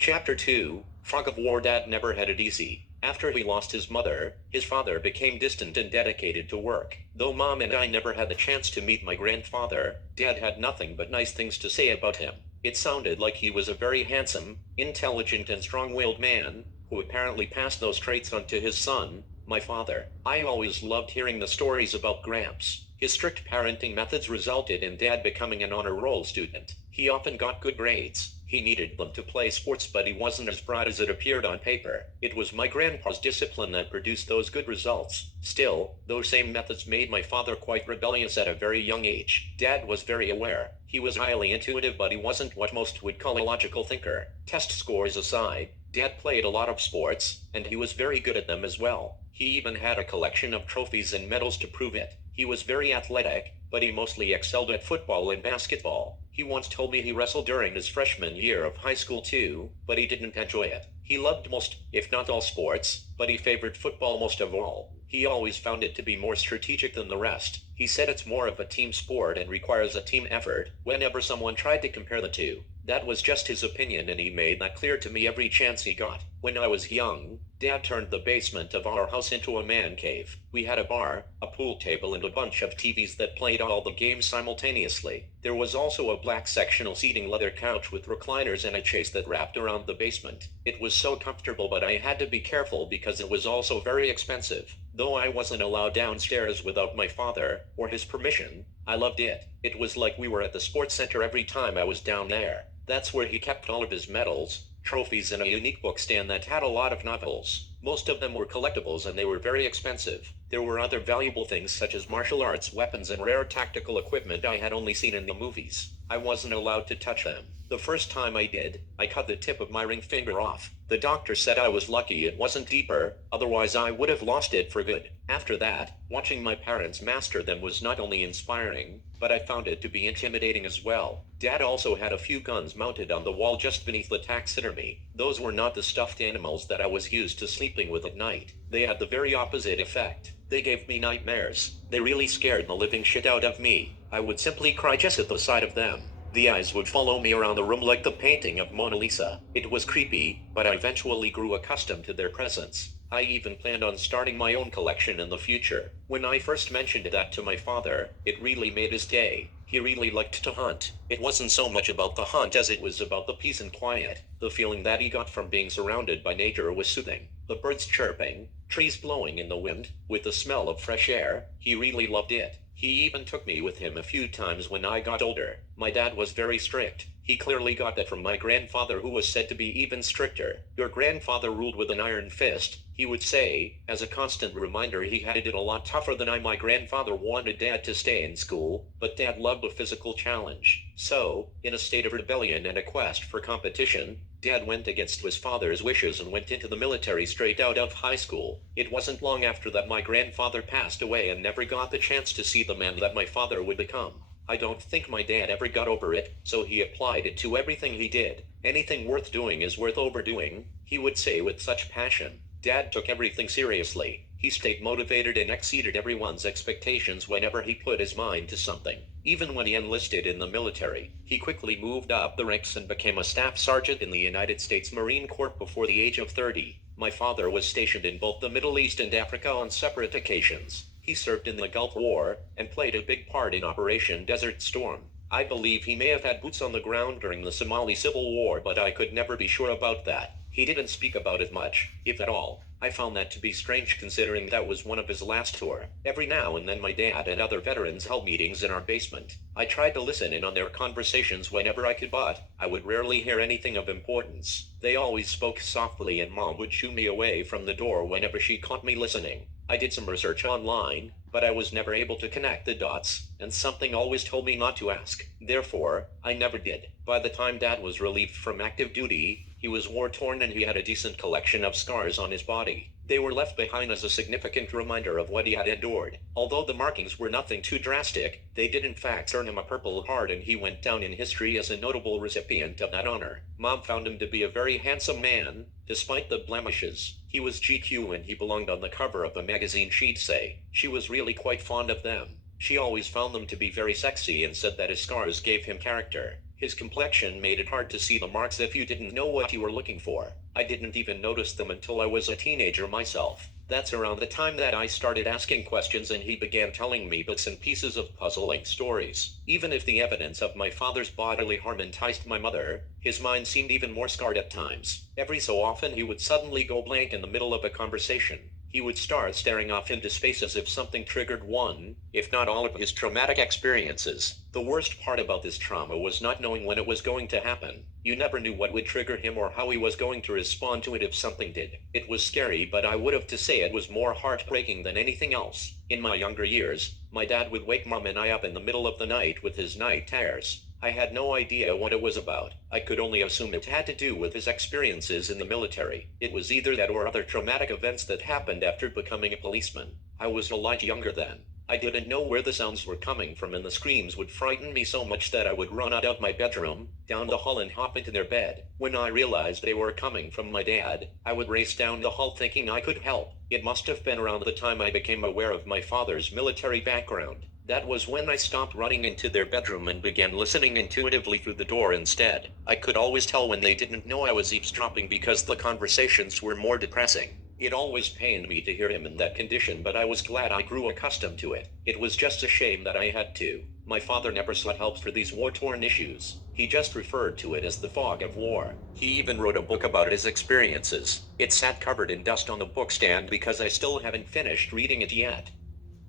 Chapter 2, Fog of War. Dad never had it easy. After he lost his mother, his father became distant and dedicated to work. Though Mom and I never had the chance to meet my grandfather, Dad had nothing but nice things to say about him. It sounded like he was a very handsome, intelligent and strong-willed man, who apparently passed those traits on to his son, my father. I always loved hearing the stories about Gramps. His strict parenting methods resulted in Dad becoming an honor roll student. He often got good grades. He needed them to play sports, but he wasn't as bright as it appeared on paper. It was my grandpa's discipline that produced those good results. Still, those same methods made my father quite rebellious at a very young age. Dad was very aware. He was highly intuitive, but he wasn't what most would call a logical thinker. Test scores aside, Dad played a lot of sports, and he was very good at them as well. He even had a collection of trophies and medals to prove it. He was very athletic, but he mostly excelled at football and basketball. He once told me he wrestled during his freshman year of high school too, but he didn't enjoy it. He loved most, if not all sports, but he favored football most of all. He always found it to be more strategic than the rest. He said it's more of a team sport and requires a team effort. Whenever someone tried to compare the two, that was just his opinion, and he made that clear to me every chance he got. When I was young, Dad turned the basement of our house into a man cave. We had a bar, a pool table, and a bunch of TVs that played all the games simultaneously. There was also a black sectional seating leather couch with recliners and a chaise that wrapped around the basement. It was so comfortable, but I had to be careful because it was also very expensive. Though I wasn't allowed downstairs without my father, or his permission, I loved it. It was like we were at the sports center every time I was down there. That's where he kept all of his medals, trophies, and a unique book stand that had a lot of novels. Most of them were collectibles and they were very expensive. There were other valuable things such as martial arts weapons and rare tactical equipment I had only seen in the movies. I wasn't allowed to touch them. The first time I did, I cut the tip of my ring finger off. The doctor said I was lucky it wasn't deeper, otherwise I would have lost it for good. After that, watching my parents master them was not only inspiring, but I found it to be intimidating as well. Dad also had a few guns mounted on the wall just beneath the taxidermy. Those were not the stuffed animals that I was used to sleeping with at night. They had the very opposite effect. They gave me nightmares. They really scared the living shit out of me. I would simply cry just at the sight of them. The eyes would follow me around the room like the painting of Mona Lisa. It was creepy, but I eventually grew accustomed to their presence. I even planned on starting my own collection in the future. When I first mentioned that to my father, it really made his day. He really liked to hunt. It wasn't so much about the hunt as it was about the peace and quiet. The feeling that he got from being surrounded by nature was soothing. The birds chirping, trees blowing in the wind, with the smell of fresh air, he really loved it. He even took me with him a few times when I got older. My dad was very strict. He clearly got that from my grandfather, who was said to be even stricter. Your grandfather ruled with an iron fist, he would say, as a constant reminder he had it a lot tougher than I. My grandfather wanted Dad to stay in school, but Dad loved a physical challenge. So, in a state of rebellion and a quest for competition, Dad went against his father's wishes and went into the military straight out of high school. It wasn't long after that my grandfather passed away and never got the chance to see the man that my father would become. I don't think my dad ever got over it, so he applied it to everything he did. Anything worth doing is worth overdoing, he would say with such passion. Dad took everything seriously. He stayed motivated and exceeded everyone's expectations whenever he put his mind to something. Even when he enlisted in the military, he quickly moved up the ranks and became a staff sergeant in the United States Marine Corps before the age of 30. My father was stationed in both the Middle East and Africa on separate occasions. He served in the Gulf War, and played a big part in Operation Desert Storm. I believe he may have had boots on the ground during the Somali Civil War, but I could never be sure about that. He didn't speak about it much, if at all. I found that to be strange considering that was one of his last tour. Every now and then my dad and other veterans held meetings in our basement. I tried to listen in on their conversations whenever I could, but I would rarely hear anything of importance. They always spoke softly and Mom would shoo me away from the door whenever she caught me listening. I did some research online, but I was never able to connect the dots, and something always told me not to ask. Therefore, I never did. By the time Dad was relieved from active duty, he was war-torn and he had a decent collection of scars on his body. They were left behind as a significant reminder of what he had endured. Although the markings were nothing too drastic, they did in fact earn him a Purple Heart, and he went down in history as a notable recipient of that honor. Mom found him to be a very handsome man, despite the blemishes. He was GQ and he belonged on the cover of a magazine, she'd say. She was really quite fond of them. She always found them to be very sexy and said that his scars gave him character. His complexion made it hard to see the marks if you didn't know what you were looking for. I didn't even notice them until I was a teenager myself. That's around the time that I started asking questions and he began telling me bits and pieces of puzzling stories. Even if the evidence of my father's bodily harm enticed my mother, his mind seemed even more scarred at times. Every so often he would suddenly go blank in the middle of a conversation. He would start staring off into space as if something triggered one, if not all of his traumatic experiences. The worst part about this trauma was not knowing when it was going to happen. You never knew what would trigger him or how he was going to respond to it if something did. It was scary, but I would have to say it was more heartbreaking than anything else. In my younger years, my dad would wake Mom and I up in the middle of the night with his night terrors. I had no idea what it was about. I could only assume it had to do with his experiences in the military. It was either that or other traumatic events that happened after becoming a policeman. I was a lot younger then. I didn't know where the sounds were coming from, and the screams would frighten me so much that I would run out of my bedroom, down the hall, and hop into their bed. When I realized they were coming from my dad, I would race down the hall thinking I could help. It must have been around the time I became aware of my father's military background. That was when I stopped running into their bedroom and began listening intuitively through the door instead. I could always tell when they didn't know I was eavesdropping because the conversations were more depressing. It always pained me to hear him in that condition, but I was glad I grew accustomed to it. It was just a shame that I had to. My father never sought help for these war-torn issues. He just referred to it as the fog of war. He even wrote a book about his experiences. It sat covered in dust on the bookstand because I still haven't finished reading it yet.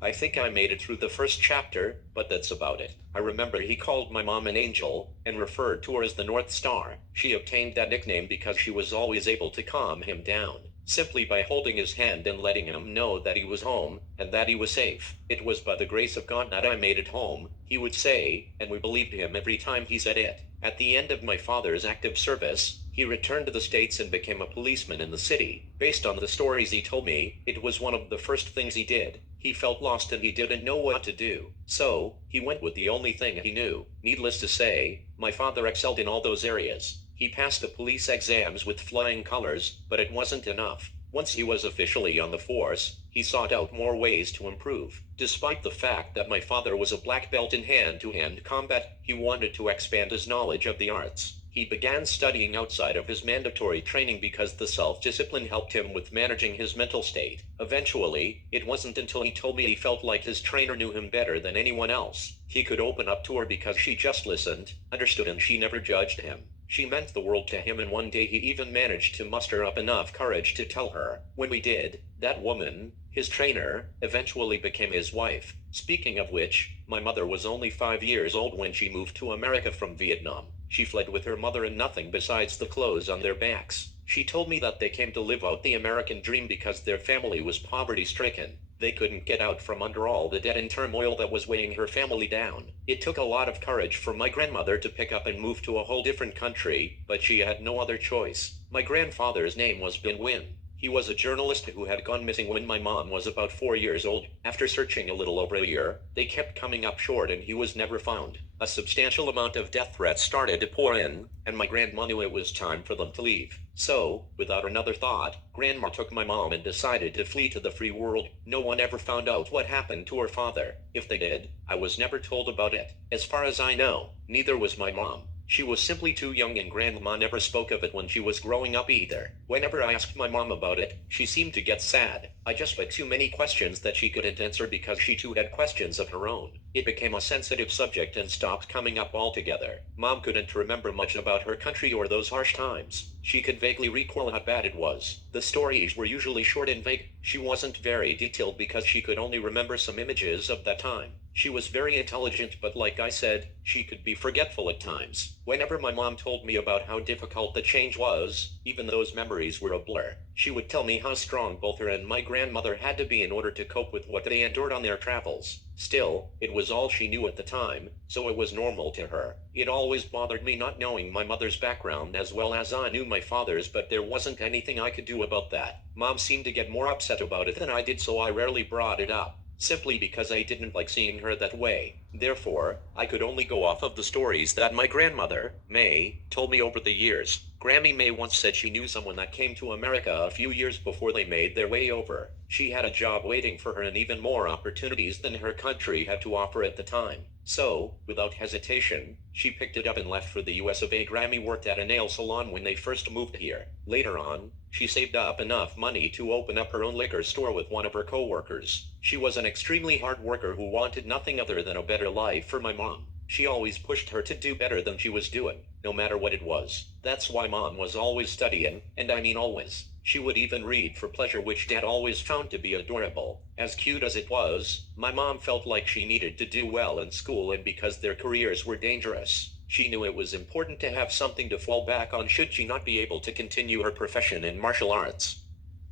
I think I made it through the first chapter, but that's about it. I remember he called my mom an angel, and referred to her as the North Star. She obtained that nickname because she was always able to calm him down, simply by holding his hand and letting him know that he was home, and that he was safe. It was by the grace of God that I made it home, he would say, and we believed him every time he said it. At the end of my father's active service, he returned to the States and became a policeman in the city. Based on the stories he told me, it was one of the first things he did. He felt lost and he didn't know what to do. So, he went with the only thing he knew. Needless to say, my father excelled in all those areas. He passed the police exams with flying colors, but it wasn't enough. Once he was officially on the force, he sought out more ways to improve. Despite the fact that my father was a black belt in hand-to-hand combat, he wanted to expand his knowledge of the arts. He began studying outside of his mandatory training because the self-discipline helped him with managing his mental state. Eventually, it wasn't until he told me he felt like his trainer knew him better than anyone else. He could open up to her because she just listened, understood, and she never judged him. She meant the world to him, and one day he even managed to muster up enough courage to tell her. When we did, that woman, his trainer, eventually became his wife. Speaking of which, my mother was only 5 years old when she moved to America from Vietnam. She fled with her mother and nothing besides the clothes on their backs. She told me that they came to live out the American dream because their family was poverty-stricken. They couldn't get out from under all the debt and turmoil that was weighing her family down. It took a lot of courage for my grandmother to pick up and move to a whole different country, but she had no other choice. My grandfather's name was Ben Wynn. He was a journalist who had gone missing when my mom was about 4 years old. After searching a little over a year, they kept coming up short and he was never found. A substantial amount of death threats started to pour in, and my grandma knew it was time for them to leave. So, without another thought, Grandma took my mom and decided to flee to the free world. No one ever found out what happened to her father. If they did, I was never told about it. As far as I know, neither was my mom. She was simply too young, and Grandma never spoke of it when she was growing up either. Whenever I asked my mom about it, she seemed to get sad. I just had too many questions that she couldn't answer because she too had questions of her own. It became a sensitive subject and stopped coming up altogether. Mom couldn't remember much about her country or those harsh times. She could vaguely recall how bad it was. The stories were usually short and vague. She wasn't very detailed because she could only remember some images of that time. She was very intelligent, but like I said, she could be forgetful at times. Whenever my mom told me about how difficult the change was, even those memories were a blur. She would tell me how strong both her and my grandmother had to be in order to cope with what they endured on their travels. Still, it was all she knew at the time, so it was normal to her. It always bothered me not knowing my mother's background as well as I knew my father's, but there wasn't anything I could do about that. Mom seemed to get more upset about it than I did, so I rarely brought it up, simply because I didn't like seeing her that way. Therefore, I could only go off of the stories that my grandmother, May, told me over the years. Grammy May once said she knew someone that came to America a few years before they made their way over. She had a job waiting for her and even more opportunities than her country had to offer at the time. So, without hesitation, she picked it up and left for the US of A. Grammy worked at a nail salon when they first moved here. Later on, she saved up enough money to open up her own liquor store with one of her co-workers. She was an extremely hard worker who wanted nothing other than a better life for my mom. She always pushed her to do better than she was doing, no matter what it was. That's why mom was always studying, and I mean always. She would even read for pleasure, which dad always found to be adorable. As cute as it was, my mom felt like she needed to do well in school, and because their careers were dangerous, she knew it was important to have something to fall back on should she not be able to continue her profession in martial arts.